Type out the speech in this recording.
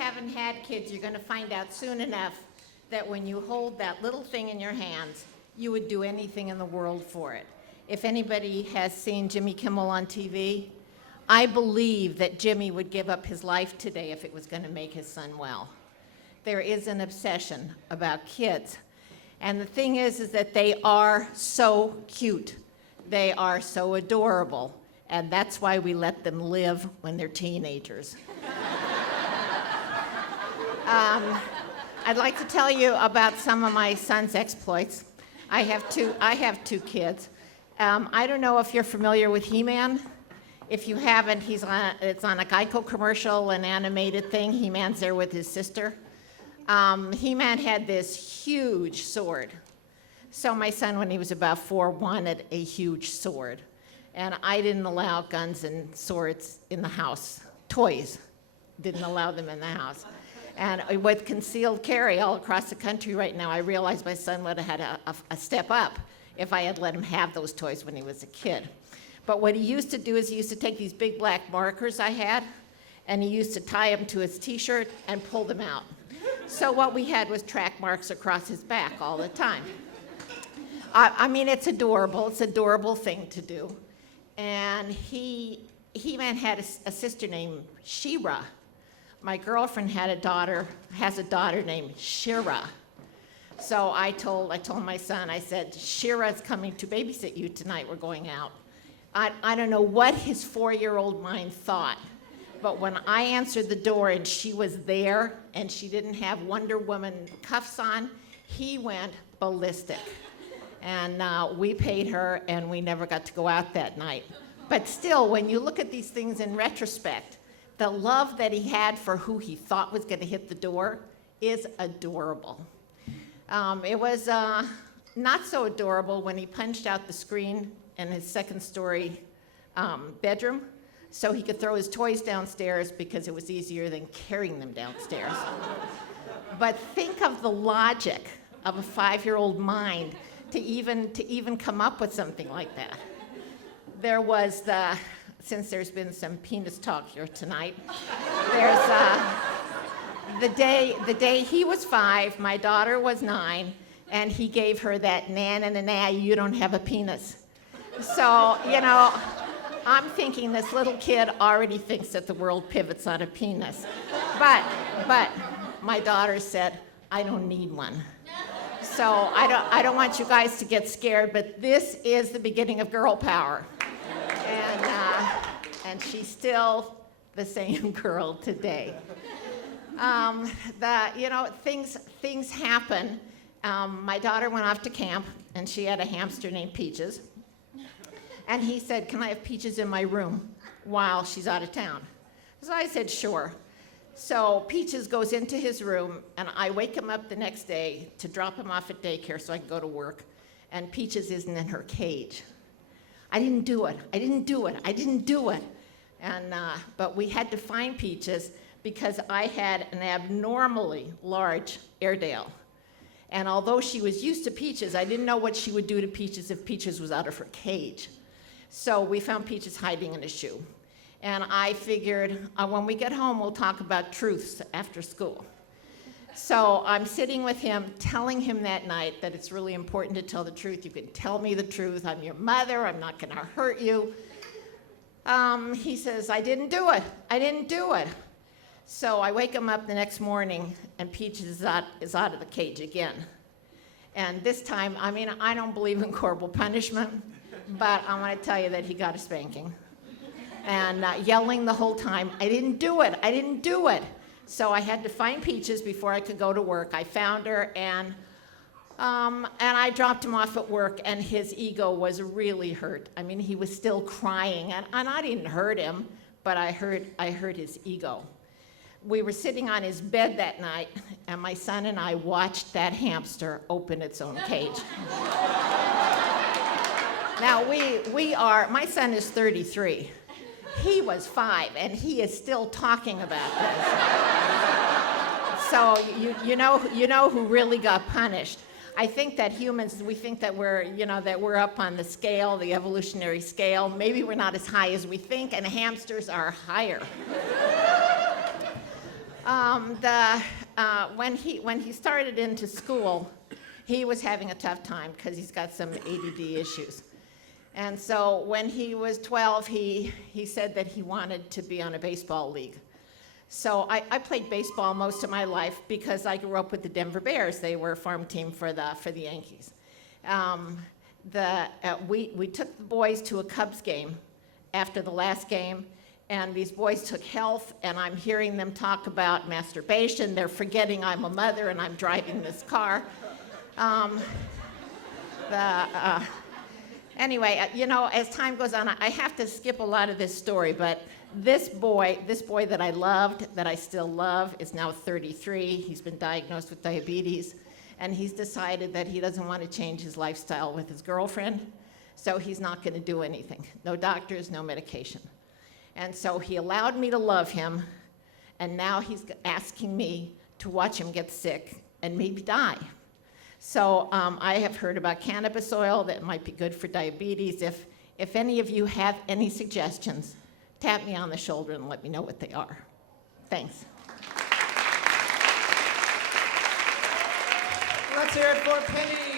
haven't had kids, you're going to find out soon enough that when you hold that little thing in your hands, you would do anything in the world for it. If anybody has seen Jimmy Kimmel on TV, I believe that Jimmy would give up his life today if it was going to make his son well. There is an obsession about kids. And the thing is that they are so cute. They are so adorable. And that's why we let them live when they're teenagers. I'd like to tell you about some of my son's exploits. I have two kids. I don't know if you're familiar with He-Man. If you haven't, it's on a Geico commercial, an animated thing. He-Man's there with his sister. He-Man had this huge sword. So my son, when he was about 4, wanted a huge sword. And I didn't allow guns and swords in the house. Toys, didn't allow them in the house. And with concealed carry all across the country right now, I realized my son would have had a step up if I had let him have those toys when he was a kid. But what he used to do is he used to take these big black markers I had, and he used to tie them to his T-shirt and pull them out. So what we had was track marks across his back all the time. I mean, it's adorable. It's an adorable thing to do. And He-Man had a sister named She-Ra. My girlfriend has a daughter named She-Ra. So I told my son, I said, She-Ra's coming to babysit you tonight. We're going out. I don't know what his 4-year-old mind thought, but when I answered the door and she was there and she didn't have Wonder Woman cuffs on, he went ballistic. And we paid her, and we never got to go out that night. But still, when you look at these things in retrospect, the love that he had for who he thought was going to hit the door is adorable. It was not so adorable when he punched out the screen in his second-story bedroom so he could throw his toys downstairs because it was easier than carrying them downstairs. But think of the logic of a 5-year-old mind to even come up with something like that. There was since there's been some penis talk here tonight, there's the day he was 5, my daughter was 9, and he gave her that na, you don't have a penis. So, I'm thinking this little kid already thinks that the world pivots on a penis. But my daughter said, I don't need one. So I don't want you guys to get scared, but this is the beginning of girl power. And she's still the same girl today. Things happen. My daughter went off to camp, and she had a hamster named Peaches. And he said, can I have Peaches in my room while she's out of town? So I said, sure. So Peaches goes into his room, and I wake him up the next day to drop him off at daycare so I can go to work, and Peaches isn't in her cage. I didn't do it. And but we had to find Peaches because I had an abnormally large Airedale. And although she was used to Peaches, I didn't know what she would do to Peaches if Peaches was out of her cage. So we found Peaches hiding in a shoe. And I figured when we get home, we'll talk about truths after school. So I'm sitting with him, telling him that night that it's really important to tell the truth. You can tell me the truth. I'm your mother. I'm not going to hurt you. He says, I didn't do it. So I wake him up the next morning, and Peaches is out of the cage again. And this time, I don't believe in corporal punishment, but I want to tell you that he got a spanking. And yelling the whole time, I didn't do it. So I had to find Peaches before I could go to work. I found her, and I dropped him off at work, and his ego was really hurt. He was still crying, and I didn't hurt him, but I hurt his ego. We were sitting on his bed that night, and my son and I watched that hamster open its own cage. Now, my son is 33. He was 5, and he is still talking about this. So you know who really got punished. I think that humans, we think that we're up on the scale, the evolutionary scale. Maybe we're not as high as we think, and hamsters are higher. When he started into school, he was having a tough time because he's got some ADD issues. And so when he was 12, he said that he wanted to be on a baseball league. So I played baseball most of my life because I grew up with the Denver Bears. They were a farm team for the Yankees. We took the boys to a Cubs game after the last game, and these boys took health, and I'm hearing them talk about masturbation. They're forgetting I'm a mother and I'm driving this car. Anyway, as time goes on, I have to skip a lot of this story, but this boy that I loved, that I still love, is now 33. He's been diagnosed with diabetes, and he's decided that he doesn't want to change his lifestyle with his girlfriend, so he's not going to do anything. No doctors, no medication. And so he allowed me to love him, and now he's asking me to watch him get sick and maybe die. So I have heard about cannabis oil that might be good for diabetes. If any of you have any suggestions, tap me on the shoulder and let me know what they are. Thanks. Let's hear it for Penny.